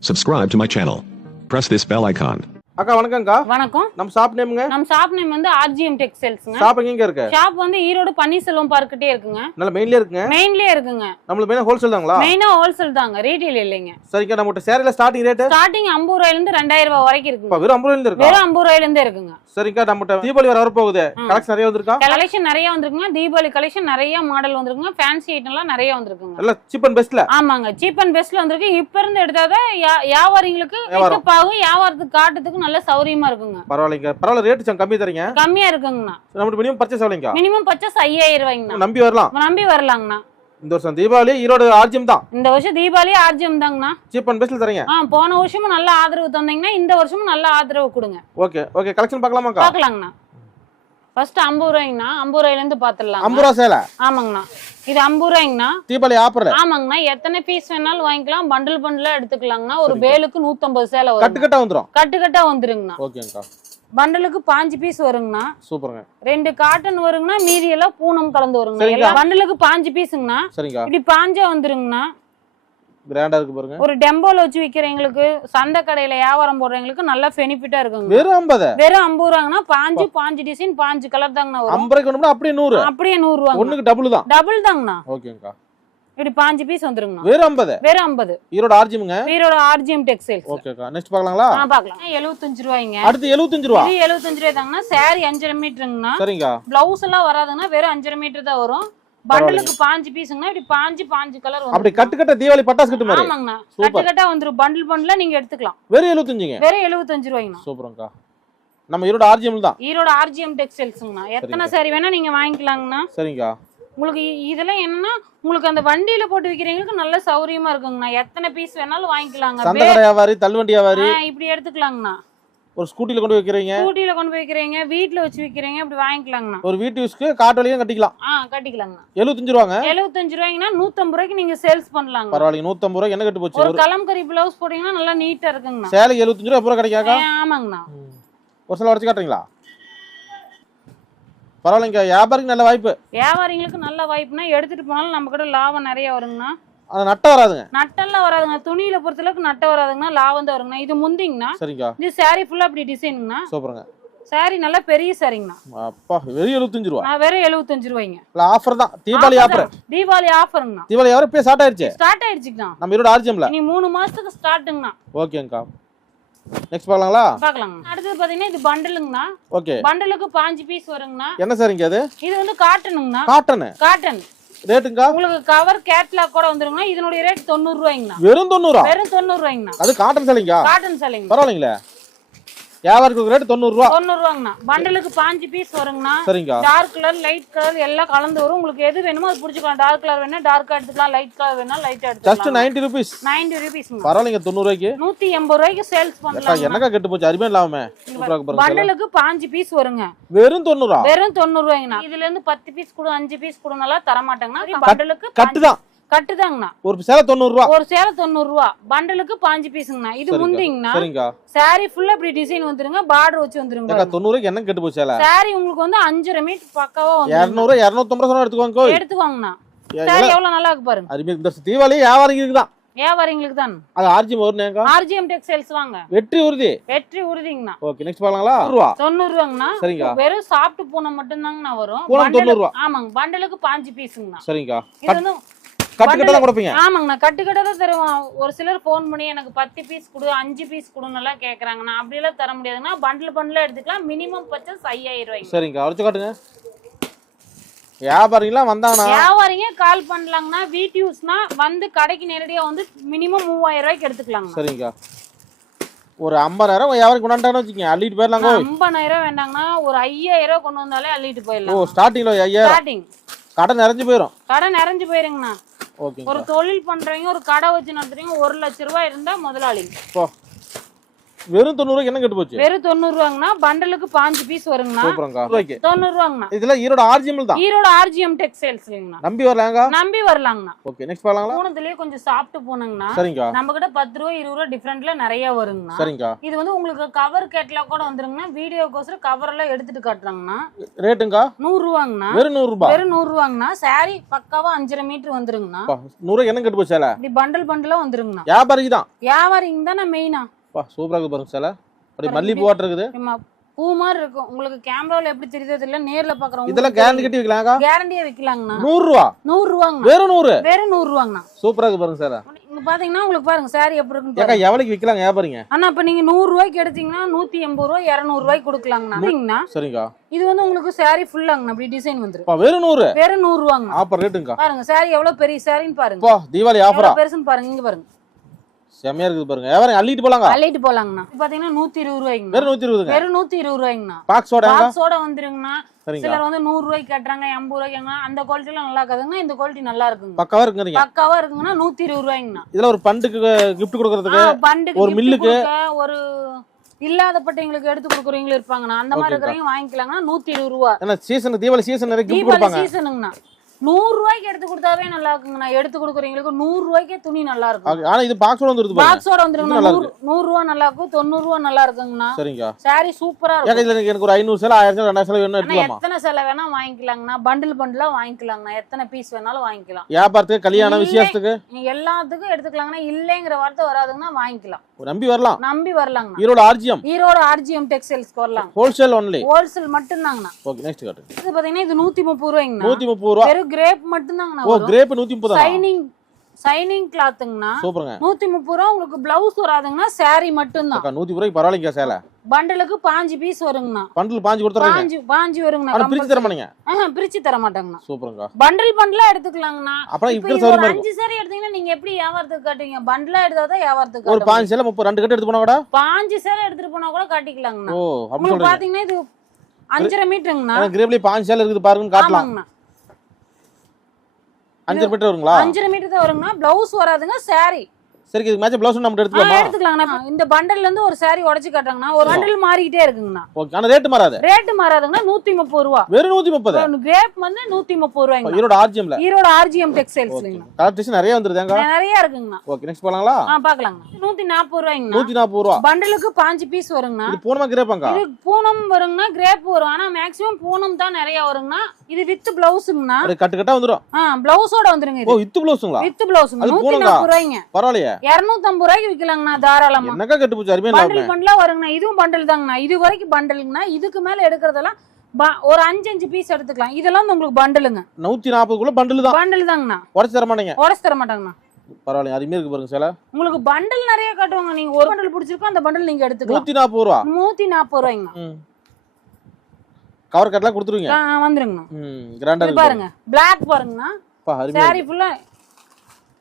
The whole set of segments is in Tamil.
Subscribe to my channel. Press this bell icon. அக்கா வணக்கம்க்கா. வணக்கம். நம்ம ஷாப் நேமுங்க நம்ம ஷாப் நேம் வந்து ஆர்ஜிஎம் டெக்ஸ்டைல்ஸ்ங்க ஷாப் எங்க இருக்கு? ஷாப் வந்து ஈரோடு பன்னீர்செல்வம் பார்க்கிட்டே இருக்குங்க. நல்ல மெயின்லயே இருக்குங்க? மெயின்லயே இருக்குங்க. நம்மளுக்கு மெயினா ஹோல்சேல் தாங்களா? மெயினா ஹோல்சேல் தாங்க. ரீட்டைல் இல்லைங்க. சரிக்கா நம்மகிட்ட சேரீல ஸ்டார்டிங் ரேட்டு ஸ்டார்டிங் ஐம்பது ரூபாயில இருந்து ரெண்டாயிரம் ரூபாய் வரைக்கும் இருக்குங்க. வெறும் ஐம்பது ரூபாயில இருக்கா? வெறும் ஐம்பது ரூபாயில இருந்தே இருக்குங்க. சரிக்கா நம்மகிட்ட தீபாவளி வர வரப்போகுது. கலெக்ஷன் நிறைய வந்திருக்கா? கலெக்ஷன் நிறைய வந்திருக்குங்க. தீபாவளி கலெக்ஷன் நிறைய மாடல் வந்திருக்குங்க. ஃபேன்சி ஐட்டம்லாம் நிறைய வந்திருக்குங்க. நல்ல சீப் அண்ட் பெஸ்ட்ல ஆமாங்க. சீப் அண்ட் பெஸ்ட்ல வந்திருக்கு. இப்ப இருந்து எடுத்தாதான் வியாபாரம். பிக்கப் ஆகும். வியாபாரத்துக்கு காட்டுறதுக்கு நல்ல சௌரியமா இருக்குங்க. பரவாயில்லைங்க. பரவாயில்ல ரேட்டு கொஞ்சம் கம்மி தரீங்க. கம்மியா இருக்குங்கண்ணா. நம்மளுக்கு மினிமம் பர்ச்சேஸ் ஆகலைங்க மினிமம் பர்ச்சேஸ் ஐயாயிரம் ரூபாய்ங்கண்ணா நம்பி வரலாம். நம்பி வரலாங்கண்ணா. இந்த வருஷம் தீபாவளி ஈரோடு ஆர்ஜியம் தான். இந்த வருஷம் தீபாவளி ஆர்ஜியம் தாங்கண்ணா. சீப் அண்ட் பெஸ்ட்ல தரீங்க. ஆ போன வருஷமும் நல்ல ஆதரவு தந்தீங்கன்னா இந்த வருஷமும் நல்ல ஆதரவு கொடுங்க. ஓகே ஓகே கலெக்ஷன் பார்க்கலாமாக்கா? பார்க்கலாங்கண்ணா. ஃபர்ஸ்ட் ஐம்பது ரூபாய்ங்கண்ணா. ஐம்பது ரூபாயில இருந்து பாத்துடலாம் ஐம்பது ரூபா சேலை? ஆமாங்கண்ணா. இது ஐம்பது ரூபாய்ங்கண்ணா. தீபாவளி ஆஃபர்ல ஆமாங்கண்ணா. எத்தனை பீஸ் வேணாலும் வாங்கிக்கலாம். பண்டில் பண்டிலா எடுத்துக்கலாங்கண்ணா. ஒரு பேலுக்கு நூத்தம்பது சேலை வரும். கட்டா வந்துரும்? கட்டு கட்டா வந்துருங்கண்ணா. ஓகேங்கக்கா. பண்டலுக்கு பாஞ்சு பீஸ் வருங்கண்ணா. சூப்பருங்க. ரெண்டு காட்டன் வருங்கண்ணா. மீதி எல்லாம் பூனம் கலந்து வருங்கண்ணா. பண்டலுக்கு பாஞ்சு பீஸுங்கண்ணா இப்படி பாஞ்சா வந்துருங்கண்ணா. கிராண்டா இருக்கு பாருங்க. ஒரு டெம்போல வச்சு விக்கிறவங்களுக்கு சந்தை கடையில வியாபாரம் போடுறவங்களுக்கு நல்லா பெனிஃபிட்டா இருக்குங்க. வெறும் ஐம்பது. வெறும் ஐம்பது ரூபாங்கன்னா பாஞ்சு பாஞ்சு டிசைன் பாஞ்சு கலர் தாங்கண்ணா வரும். ஐம்பது ரூபாய்க்கு அப்படியே நூறு. அப்படியே நூறு ரூபாங்க ஒண்ணுக்கு டபுள் தான். டபுள் தாங்கண்ணா. ஓகேங்கக்கா. இப்படி பாஞ்சு பீஸ் வந்துருங்கண்ணா. வெறும் ஐம்பது. வெறும் ஐம்பது. ஈரோடு ஆர்ஜிமுங்க ஈரோட ஆர்ஜிஎம் டெக்ஸ்டைல்ஸ் ஓகேக்கா. நெக்ஸ்ட் பார்க்கலாங்களா? ஆ பாக்கலாம் எழுபத்தஞ்சு ரூபாய்ங்க. அடுத்து எழுபத்தஞ்சு ரூபா. இது எழுபத்தஞ்சு ரூபாய் தாங்கண்ணா சாரி அஞ்சரை மீட்டருங்கண்ணா சரிங்க பிளவுஸ் எல்லாம் வராதுங்கன்னா வெறும் அஞ்சரை மீட்டர் தான் வரும். பண்டலுக்கு பாஞ்சு பீஸுங்கண்ணா இப்படி பாஞ்சு பாஞ்சு கலர் அப்படி கட்டு கட்ட தீபாவளி பட்டாசு கட்டு மாதிரி. ஆமாங்கண்ணா. கட்டு கட்டா வந்துரும். பண்டில் பண்டிலா நீங்க எடுத்துக்கலாம். வெறும் எழுபத்தஞ்சுங்க. வெறும் எழுபத்தஞ்சு ரூபாய்ங்கண்ணா. சூப்பருங்கக்கா. நம்ம ஈரோடு ஆர்ஜிஎம் தான். ஈரோட ஆர்ஜிஎம் டெக்ஸ்டைல்ஸுங்கண்ணா எத்தனை சாரி வேணா நீங்க வாங்கிக்கலாங்கண்ணா. சரிங்கக்கா. உங்களுக்கு இதெல்லாம் என்னன்னா உங்களுக்கு அந்த வண்டியில போட்டு விக்கிறவங்களுக்கு நல்ல சௌரியமா இருக்குங்கண்ணா. எத்தனை பீஸ் வேணாலும் வாங்கிக்கலாங்க. சந்தை கடை வியாபாரி தள்ளுவண்டி வியாபாரி. இப்படி எடுத்துக்கலாங்கண்ணா. ஒரு ஸ்கூட்டில கொண்டு வைக்கிறீங்க? ஸ்கூட்டில கொண்டு விக்கிறீங்க வீட்ல வச்சு விக்கிறீங்க இப்படி வாங்கிக்கலாங்கண்ணா. ஒரு வீட்டு யூஸ்க்கு காட்டு வழியும் கட்டிக்கலாம். ஆ கட்டிக்கலாங்கண்ணா. எழுபத்தஞ்சு ரூபாங்க? எழுபத்தஞ்சு ரூபாய்ங்கன்னா நூத்தம்பது ரூபாய்க்கு நீங்க சேல்ஸ் பண்ணலாங்க பரவாயில்லைங்க நூத்தம்பது ரூபாய் என்ன கட்டு போச்சு? ஒரு கலம்கரி பிளவுஸ் போட்டீங்கன்னா நல்லா நீட்டா இருக்குங்கண்ணா. சேலைக்கு எழுபத்தஞ்சு ரூபா பூரா கிடைக்காக்கா ஆமாங்கண்ணா. ஒரு சில உடச்சு காட்டுறீங்களா? பரவாயில்லைங்க வியாபாரிக்கு நல்ல வாய்ப்பு. வியாபாரிங்களுக்கு நல்ல வாய்ப்புனா எடுத்துட்டு போனாலும் நம்ம கிட்ட லாபம் நிறைய வருங்கண்ணா. அது நட்ட வராதுங்க. நட்டெல்லாம் வராதுங்க. துணியில பொறுத்தளவுக்கு நட்டை வராதுங்கண்ணா தான் வருங்கண்ணா இது முந்திங்கண்ணா. சரிங்கக்கா இது saree ஃபுல்லா அப்படி டிசைனுங்கண்ணா சூப்பருங்க. saree நல்லா பெரிய சாரிங்கண்ணா அப்பா வெறும் எழுபத்தஞ்சு ரூபா வெறும் எழுபத்தஞ்சு ரூபாய்ங்க ஆஃபர் தான். தீபாவளி ஆஃபர். தீபாவளி ஆஃபருங்கண்ணா தீபாவளி ஆஃபர் இப்போ ஸ்டார்ட் ஆயிருச்சு ஸ்டார்ட் ஆயிடுச்சுங்கண்ணா. நம்ம ஈரோடு ஆர்ஜிஎம்ல இனி மூணு மாசத்துக்கு ஸ்டார்ட்டுங்கண்ணா ஓகேங்கக்கா நெக்ஸ்ட் பார்க்கலாங்களா? பார்க்கலாங்க அடுத்தது பாத்தீங்கன்னா இது பண்டலுங்கண்ணா ஓகே. பண்டலுக்கு பாஞ்சு பீஸ் வருங்கண்ணா. என்ன சாரிங்க அது? இது வந்து காட்டனுங்கண்ணா காட்டனு காட்டன் ரேட்டுங்கக்கா உங்களுக்கு கவர் கேட்லாக் கூட வந்துருங்கண்ணா இதனுடைய ரேட் தொண்ணூறு ரூபாய்ங்கண்ணா. வெறும் தொண்ணூறா? வெறும் தொண்ணூறு ரூபாய்ங்கண்ணா. அது காட்டன் சேலைங்கா காட்டன் சேலைங்க பரவாயில்லைங்களே. வியாபாரிக்கு ரேட்டு தொண்ணூறு ரூபா. தொண்ணூறு ரூபாங்கண்ணா. பண்டலுக்கு பாஞ்சு பீஸ் வருங்கண்ணா. சரிங்கக்கா டார்க் கலர் லைட் கலர் எல்லாம் கலந்து வரும். உங்களுக்கு எது வேணுமோ அது பிடிச்சிக்கலாம். டார்க் கலர் வேணா டார்க்கா எடுத்துக்கலாம். லைட் கலர் வேணா ஜஸ்ட் எடுத்துக்கலாம். நைன்டி ருபீஸ் நைன்டி ருபீஸ்ங்க பரவாயில்லைங்க தொண்ணூறு ரூபாய்க்கு. நூத்தி எண்பது ரூபாய்க்கு சேல்ஸ் பண்ணலாம் என்னக்கா கெட்டு போச்சு? அருமையா இல்லாம. பண்டலுக்கு பாஞ்சு பீஸ் வருங்க. வெறும் தொண்ணூறா? வெறும் தொண்ணூறு ரூபாய்ங்கண்ணா. இதுல இருந்து பத்து பீஸ் கொடு அஞ்சு பீஸ் கொடுனாலாம் தர மாட்டாங்கண்ணா பண்டலுக்கு கட்டு தான் கட்டுதாங்கண்ணா. ஒரு சேலை தொண்ணூறு ரூபா ஒரு சேலை தொண்ணூறு ரூபா பண்டலுக்கு பாஞ்சு பீஸுங்கண்ணா. இது. முந்திங்கண்ணா. saree ஃபுல்லா இப்படி டிசைன் வந்துருங்க பார்டர் வச்சு வந்துருங்க தொண்ணூறு ரூபாய்க்கு என்ன கெட்டு போச்சு saree உங்களுக்கு வந்து அஞ்சரை மீட்டர் பக்காவா இரநூறு இரநூத்தம்பது ரூபா எடுத்துக்கோங்க ஏ, saree எவ்வளவு நல்லா இருக்கு பாருங்க. அருமையா. இந்த தீபாவளி வியாபாரிக்கு இருக்குதான் வியாபாரிங்களுக்கு தான். அது ஆர்ஜி வருனேக்கா ஆர்ஜிஎம் டெக்ஸ்டைல்ஸ் வாங்க. வெற்றி உறுதி. வெற்றி உறுதிங்கண்ணா. Okay next பார்க்கலாங்களா? ரூபா தொண்ணூறு ரூபாங்கண்ணா சரிங்கக்கா வெறும் சாப்பிட்டு பூனை மட்டும்தாங்கண்ணா வரும். பூனம் பண்டலுக்கு- தொண்ணூறு ரூபா. ஆமாங்க பண்டலுக்கு பாஞ்சு பீஸுங்கண்ணா. சரிங்கக்கா இது வந்து கட்டு கட்ட தான் கொடுப்பீங்க? ஆமாங்கண்ணா கட்டு கட்ட தான் தருவோம். ஒரு சிலர் ஃபோன் பண்ணி எனக்கு பத்து பீஸ் கொடு அஞ்சு பீஸ் கொடுன்னு எல்லாம் கேக்குறாங்கண்ணா. அப்படியெல்லாம் தர முடியாதுன்னா பண்டில் பண்டில் எடுத்துக்கலாம். மினிமம் பர்ச்சேஸ் ஐயாயிரம் ரூபாய்ங்க சரிங்கக்கா அடிச்சு காட்டுங்க. வியாபாரிங்களாம் வந்தாங்கன்னா வியாபாரிங்க கால் பண்ணலாங்கண்ணா. வீட்டு யூஸ்னா வந்து கடைக்கு நேரடியா வந்து மினிமம் மூவாயிரம் ரூபாய்க்கு எடுத்துக்கலாங்க சரிங்கக்கா. ஒரு ஐம்பதாயிரம் வியாபாரம் கொண்டாண்டான்னு வச்சுக்கோங்க. அள்ளிட்டு போயிடலாங்க ஐம்பதாயிரம் வேண்டாங்கண்ணா. ஒரு ஐயாயிரம் ரூபாய் கொண்டு வந்தாலே அள்ளிட்டு ஓ போயிடலாம் ஸ்டார்டிங்ல ஐயாயிரம். ஸ்டார்டிங் கடை நிறைஞ்சு போயிடும் கடை நிறைஞ்சு போயிருங்கண்ணா. ஒரு தொழில் பண்றவங்க ஒரு கடை வச்சு நடத்துறீங்க ஒரு லட்ச ரூபாய் இருந்தா முதலாளி வெறும் தொண்ணூறு என்ன கெட்டு போச்சு? வெறும் தொண்ணூறு ரூபாங்கண்ணா பண்டலுக்கு பாஞ்சு பீஸ் வருங்கண்ணா. தொண்ணூறு ரூபாங்கண்ணா இதுல ஈரோட தான்? ஆர்ஜிஎம் டெக்ஸ்டைல்ஸ்லங்கண்ணா நம்பி வரலாங்க? நம்பி வரலாங்கண்ணா. ஓகே நெக்ஸ்ட் பார்க்கலாங்களா போனதுலயே கொஞ்சம் சாப்பிட்டு போனங்கண்ணா. நம்ம கிட்ட பத்து ரூபா இருபது ரூபா டிஃபரெண்ட்ல நிறைய வருங்கண்ணா. சரிங்கக்கா இது வந்து உங்களுக்கு கவர் கேட்லாக் கூட வந்துருங்கண்ணா. வீடியோக்கோசரம் கவர் எல்லாம் எடுத்துட்டு காட்டுறாங்கண்ணா. ரேட்டுங்கா? நூறு ரூபாங்கண்ணா. வெறும் நூறு ரூபாய் வெறும் நூறு ரூபாங்கண்ணா. சாரி பக்காவா அஞ்சரை மீட்டர் வந்துருங்கண்ணா. நூறு என்ன கெட்டு போச்சு சேலை இப்படி பண்டல் பண்டலா வந்துருங்கண்ணா. வியாபாரிக்கு தான் வியாபாரிங்க தானே மெயினா பா சூப்பரா இருக்கு பாருங்க சேலை. அப்படி மல்லிப்பூ வாட்டர் இருக்குது. பூ மாதிரி இருக்கும். உங்களுக்கு கேமரால எப்படி தெரியுதோ தெரியல நேர்ல பாக்குறோம் இதெல்லாம் கேரண்டி கட்டி வைக்கலாங்க கேரண்டியா விக்கலாங்கண்ணா. நூறு ரூபா நூறு ரூபாங்கண்ணா வெறும் நூறு? வெறும் நூறு ரூபாங்கண்ணா சூப்பரா இருக்கு பாருங்க சேலை. இங்க பாத்தீங்கன்னா உங்களுக்கு பாருங்க சாரி எப்படி இருக்குன்னு ஏக்கா. எவ்வளவுக்கு விக்கலாங்க வியாபாரிங்க ஆனா இப்ப நீங்க நூறு ரூபாய்க்கு எடுத்தீங்கன்னா நூத்தி எண்பது ரூபாய் இருநூறு ரூபாய்க்கு கொடுக்கலாங்கண்ணா சரிங்கக்கா இது வந்து உங்களுக்கு சாரி ஃபுல்லாங்கண்ணா அப்படி டிசைன் வந்துரும் வெறும் நூறு? வெறும் நூறு ரூபாங்கண்ணா ஆப்பர் ரேட்டுங்கக்கா பாருங்க சாரி எவ்வளவு பெரிய சாரின்னு பாருங்க. தீபாவளி ஆஃபரா பெருசுன்னு பாருங்க இங்க பாருங்க. செம்மையா இருக்குது பாருங்க. வியாபாரம் அள்ளிட்டு போலாங்க. அள்ளிட்டு போலாங்கண்ணா. பாத்தீங்கன்னா நூத்தி இருபது ரூபாய்ங்கண்ணா. வெறும் நூத்தி இருபதுங்க? வெறும் நூத்தி இருபது ரூபாய்ங்கண்ணா. பாக்ஸோட பாக்ஸோட வந்துருங்கண்ணா. சிலர் வந்து நூறு ரூபாய்க்கு கட்டுறாங்க எண்பது ரூபாய்க்கு அந்த குவாலிட்டி எல்லாம் நல்லா இருக்காதுங்க இந்த குவாலிட்டி நல்லா இருக்குங்க. பக்காவா இருக்குங்க பக்காவா இருக்குங்கன்னா நூத்தி இருபது ரூபாய்ங்கண்ணா. இதுல ஒரு பண்டுக்கு கிஃப்ட் கொடுக்கறதுக்கு பண்டுக்கு ஒரு மில்லுக்கு. ஒரு இல்லாதப்பட்டவங்களுக்கு எடுத்து கொடுக்குறவங்களும் இருப்பாங்கண்ணா. அந்த மாதிரி. இருக்கிறவங்க வாங்கிக்கலாங்கன்னா நூத்தி இருபது ரூபா. சீசன் தீபாவளி சீசன் நிறைய சீசனுங்கண்ணா நூறு ரூபாய்க்கு எடுத்து கொடுத்தாவே நல்லா இருக்குங்கண்ணா. எடுத்து கொடுக்குறவங்களுக்கு நூறு ரூபாய்க்கே துணி நல்லா இருக்கும். ஆனா இது பாக்ஸோட வந்துருது பாக்ஸோட வந்துருங்கண்ணா. நல்லா நூறு ரூபா நல்லா இருக்கும். தொண்ணூறு ரூபா நல்லா இருக்குங்கண்ணா. சரிங்க. சாரி சூப்பரா இருக்கும். இதுல எனக்கு- ஒரு ஐநூறு சேலை ஆயிரம் சேலை ரெண்டாயிரம் சேலை வேணும் எத்தனை செலை வேணா வாங்கிக்கலாங்கண்ணா. பண்டில் பண்டிலா வாங்கிக்கலாங்கண்ணா. எத்தனை பீஸ் வேணாலும் வாங்கிக்கலாம். வியாபாரத்துக்கு கல்யாணம். விசேஷத்துக்கு? எல்லாத்துக்கும் எடுத்துக்கலாங்கண்ணா. இல்லைங்கிற வார்த்தை வராதுங்கன்னா வாங்கிக்கலாம். நம்பி வரலாம். நம்பி வரலாங்கண்ணா. ஈரோட RGM. Erode R G M டெக்ஸ்டைல்ஸ்க்கு வரலாம். ஹோல்சேல் ஒன்லி ஹோல்சேல் மட்டும்தாங்கண்ணா. ஓகே நெக்ஸ்ட் காட்டு. இது பாத்தீங்கன்னா இது நூத்தி முப்பது ரூபாய்ங்கண்ணா. நூத்தி முப்பது ரூபா. வெறும் கிரேப் மட்டும்தாங்கண்ணா ஓ வரும். கிரேப் நூத்தி முப்பது சைனிங் சைனிங் கிளாத்துங்கண்ணா சூப்பருங்க. நூத்தி முப்பது ரூபா உங்களுக்கு பிளவுஸ் வராதுங்கண்ணா saree மட்டும்தான். நூத்தி ரூபாய்க்கு பரவாயில்லைங்க சேலை பண்டலுக்கு பாஞ்சு பீஸ் வருங்கண்ணா. பண்டில் பாஞ்சு கொடுத்துறீங்க. பாஞ்சு பாஞ்சு வருங்கண்ணா பிரிச்சு தர மாட்டீங்க ஆஹா, பிரிச்சு தர மாட்டாங்கண்ணா சூப்பருங்க பண்டில் பண்டலா எடுத்துக்கலாங்கண்ணா. அப்புறம் இப்ப சௌரியமா அஞ்சு saree எடுத்தீங்கன்னா நீங்க எப்படி வியாபாரத்துக்கு காட்டுவீங்க? பண்டலா எடுத்தாதான் வியாபாரத்துக்கு ஒரு. பாஞ்சு சேலை முப்பது ரெண்டு கட்டு எடுத்து போனா கூட? பாஞ்சு சேலை எடுத்துட்டு போனா கூட காட்டிக்கலாங்கண்ணா. ஓ அப்படி பாத்தீங்கன்னா இது அஞ்சரை மீட்டருங்கண்ணா எனக்கு கிரேப்லயே பாஞ்சு சேலை இருக்குது பாருங்கன்னு காட்டலாம். ஆமாங்கண்ணா அஞ்சு மீட்டர் வருங்களா? அஞ்சரை மீட்டர் தான் வருங்கண்ணா. பிளவுஸ் வராதுங்க saree. சரி இதுக்கு மேட்ச் பிளவுஸ் நம்ம எடுத்துக்கலாமா? எடுத்துக்கலாங்கண்ணா. இந்த பண்டல்ல இருந்து ஒரு saree உடைச்சு காட்டுறாங்கண்ணா. ஒரு பண்டல் மாறிக்கிட்டே இருக்குங்கண்ணா. ஓகே ஆனா ரேட்டு மாறாது. ரேட்டு மாறாதுங்கண்ணா நூத்தி முப்பது ரூபா. வெறும் நூத்தி முப்பது கிரேப் வந்து நூத்தி முப்பது ரூபாய்ங்க ஈரோட ஆர்ஜிஎம்ல ஈரோடு ஆர்ஜிஎம் டெக்ஸ்டைல்ஸ்லங்கண்ணா கலெக்டேஷன் நிறைய வந்துருதாங்க நிறைய இருக்குங்கண்ணா. ஓகே நெக்ஸ்ட் போலாங்களா? ஆ பாக்கலாங்கண்ணா. நூத்தி நாற்பது ரூபாய்ங்கண்ணா. நூத்தி நாற்பது ரூபா. பண்டலுக்கு பாஞ்சு பீஸ் வருங்கண்ணா. இது பூனமா கிரேப்பாங்க இது பூனம் வருங்கண்ணா கிரேப் வரும். ஆனா மேக்ஸிமம் பூனம் தான் நிறைய வருங்கண்ணா. இது வித் பிளவுஸுங்கண்ணா கட்டு கட்டா வந்துரும். ஆ பிளவுஸோட வந்துருங்க ஓ இது வித்து பிளவுஸுங்களா வித் பிளவுஸுங்க அது நூத்தி? நாற்பது ரூபாய்ங்க. பரவாயில்லையே. இருநூத்தம்பது ரூபாய்க்கு விக்கலாங்கண்ணா தாராளமா. என்னக்கா கட்டு போச்சு? அருமையா பண்டில் வருங்கண்ணா. இதுவும் பண்டல் தாங்கண்ணா. இது வரைக்கும் பண்டலுங்கண்ணா இதுக்கு மேல எடுக்கிறதெல்லாம் ஒரு அஞ்சு அஞ்சு பீஸ் எடுத்துக்கலாம். இதெல்லாம் உங்களுக்கு பண்டலுங்க நூத்தி நாற்பதுக்குள்ள பண்டில் தான். பண்டல் தாங்கண்ணா. உடச்சு தர மாட்டீங்க. உடச்சு தர மாட்டாங்கண்ணா. பரவாயில்ல அருமையா இருக்கு பாருங்க சேலை. உங்களுக்கு பண்டல் நிறைய காட்டுவாங்க. நீங்க ஒரு பண்டல் பிடிச்சிருக்கோ அந்த பண்டல் நீங்க எடுத்துக்கலாம். நூத்தி நாற்பது ரூபா? நூத்தி நாற்பது ரூபாய்ங்கண்ணா. ம். கவர் கட்டலாம் கொடுத்துருவீங்க? வந்துருங்கண்ணா. கிராண்டா பாருங்க. பிளாக் பாருங்கண்ணா. சாரி ஃபுல்லா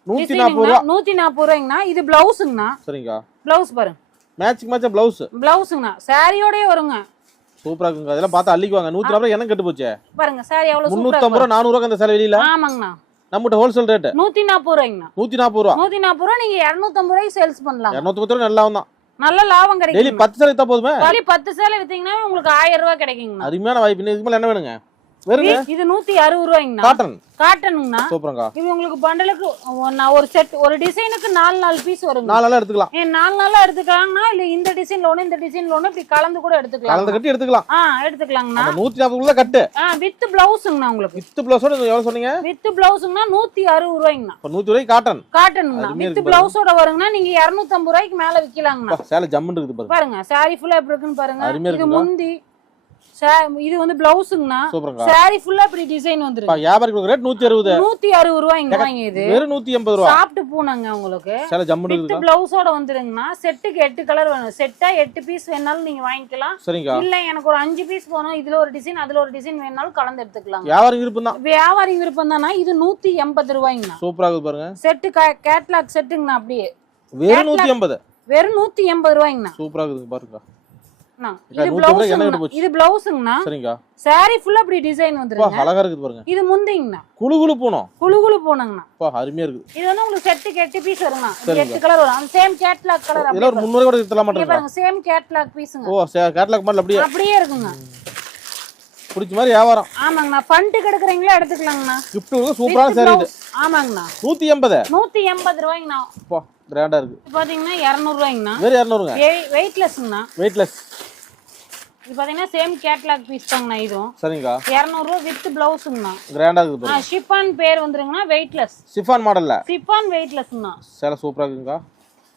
நூத்தி நாற்பது ரூபா. நூத்தி நாற்பது ரூபாய்ங்கண்ணா. இது பிளவுஸுங்கண்ணா சரிங்க. பிளவுஸ் பாருங்க மேட்சிங் மேட்சா பிளவுஸ் பிளவுஸுங்கண்ணா சாரியோடய வருங்க. சூப்பரா இருக்குங்க. அதெல்லாம் பார்த்து அள்ளிக்குவாங்க. நூத்தி நாற்பது என்ன கட்டு போச்சு? பாருங்க சாரி எவ்வளவு முன்னூத்தம்பது ரூபா நானூறு ரூபா அந்த சேலை வெளியில? ஆமாங்கண்ணா. நம்மகிட்ட ஹோல்சேல் ரேட் நூத்தி நாற்பது ரூபாய்ங்கண்ணா. நூத்தி நாற்பது ரூபா. நூத்தி நாற்பது ரூபா நீங்க இருநூத்தம்பது ரூபாய்க்கு சேல்ஸ் பண்ணலாம். இருநூத்தி பத்து ரூபா நல்லா தான் நல்ல லாபம் டெய்லி கிடைக்கும் பத்து சேலை தான் போதுமே? டெய்லி பத்து சேலை வித்தீங்கன்னா உங்களுக்கு ஆயிரம் ரூபாய் கிடைக்குங்கண்ணா. அருமையான வாய்ப்பு. இதுக்கு மேல என்ன வேணுங்க? இது நூத்தி அறுபது ரூபாய்ங்கண்ணா. காட்டன் காட்டனுங்கண்ணா சூப்பரங்க. இது உங்களுக்கு பண்டலுக்கு நான் ஒரு செட் ஒரு டிசைனுக்கு நாலு நாலு பீஸ் வருங்க. நாலு நாள் எடுத்துக்கலாம். ஏன் நாலு நாளா எடுத்துக்கலாங்கண்ணா? இல்ல இந்த டிசைன்ல ஒண்ணு இந்த டிசைன்ல ஒண்ணு இப்படி கலந்து கூட எடுத்துக்கலாம். கலந்து கட்டி எடுத்துக்கலாம். ஆ எடுத்துக்கலாங்கண்ணா. நூத்தி கட்டு. ஆ வித் பிளவுஸுங்கண்ணா உங்களுக்கு. வித்து பிளஸோட எவ்வளவு சொன்னீங்க? வித் பிளவுஸுங்கண்ணா நூத்தி அறுபது ரூபாய்ங்கண்ணா. நூத்தி காட்டன் காட்டனுங்கண்ணா வித் பிளவுஸோட வருங்கண்ணா நீங்க இருநூத்தம்பது ரூபாய்க்கு மேல விக்கலாங்கண்ணா. அப்பா, சேலை ஜம்முன்னு இருக்குது பாருங்க. பாருங்க சாரி ஃபுல்லா எப்படி இருக்குன்னு பாருங்க. இது? முந்தி இது வந்து பிளவுஸுங்கண்ணா சாரி ஃபுல்லா இப்படி டிசைன் வந்துருக்கு வியாபாரிக்கு ரேட் நூத்தி அறுபது. நூத்தி அறுபது ரூபாய்ங்க வாங்கி இது வெறும் நூத்தி எண்பது ரூபா. சாப்பிட்டு போனாங்க உங்களுக்கு சேலை இருக்குதா? பிளவுஸோட வந்துருங்கண்ணா. செட்டுக்கு எட்டு கலர் வேணும். செட்டா எட்டு பீஸ் வேணாலும் நீங்க வாங்கிக்கலாம். சரிங்க. இல்ல எனக்கு ஒரு அஞ்சு பீஸ் போகணும் இதுல ஒரு டிசைன் அதுல ஒரு டிசைன் வேணாலும் கலந்து எடுத்துக்கலாம் வியாபாரி விருப்பம் தான் வியாபாரி விருப்பம் தானா இது நூத்தி எண்பது ரூபாய்ங்கண்ணா. சூப்பரா இருக்குது பாருங்க செட்டு கேட்லாக் செட்டுங்கண்ணா அப்படியே. வெறும் நூத்தி எண்பது. வெறும் நூத்தி எண்பது ரூபாய்ங்கண்ணா. சூப்பரா இருக்குது பாருங்க இது பிளவுஸுங்கண்ணா? இது பிளவுஸுங்கண்ணா ஃபுல்லா இப்படி டிசைன் வந்துருங்க அழகா இருக்குது பாருங்க. இது முந்திங்கண்ணா. குழு போனோம். குழு போனங்கண்ணா. அப்பா அருமையா இருக்குது. இது வந்து உங்களுக்கு செட்டுக்கு எட்டு பீஸ் வருங்கண்ணா. எட்டு கலர் வரும். அந்த சேம் கேட்லாக் கலர் இதெல்லாம் ஒரு முந்நூறு கூட எடுத்துலாம் இங்க மாட்டேங்க பாருங்க சேம் கேட்லாக் பீஸுங்க ஓ கேட்லாக் மாடல் அப்படியே. அப்படியே இருக்குங்க. பிடிச்ச மாதிரி வியாபாரம். ஆமாங்கண்ணா. ஃபண்டுக்கு எடுக்கிறீங்களா எடுத்துக்கலாங்கண்ணா. கிஃப்ட் With சாரி இது. ஆமாங்கண்ணா. நூத்தி எண்பது நூத்தி எண்பது ரூபாய்ங்கண்ணா. அப்பா கிராண்டா இருக்கு. பாத்தீங்கன்னா இரநூறுவாய்ங்கண்ணா. வேறு இரநூறுங்க. வெயிட்லெஸ்ங்கண்ணா வெயிட்லெஸ் இது பாத்தீங்கன்னா சேம் கேட்லாக் பீஸ் தாங்கண்ணா இதுவும் சரிங்கக்கா இரநூறுவா வித் பிளவுஸுங்கண்ணா கிராண்டா இருக்குது பேர் வந்துருங்கண்ணா வெயிட்லெஸ் சிஃபான் மாடல்ல ஷிப்பான் வெயிட்லெஸ்ங்கண்ணா சேலை சூப்பரா இருக்குங்கக்கா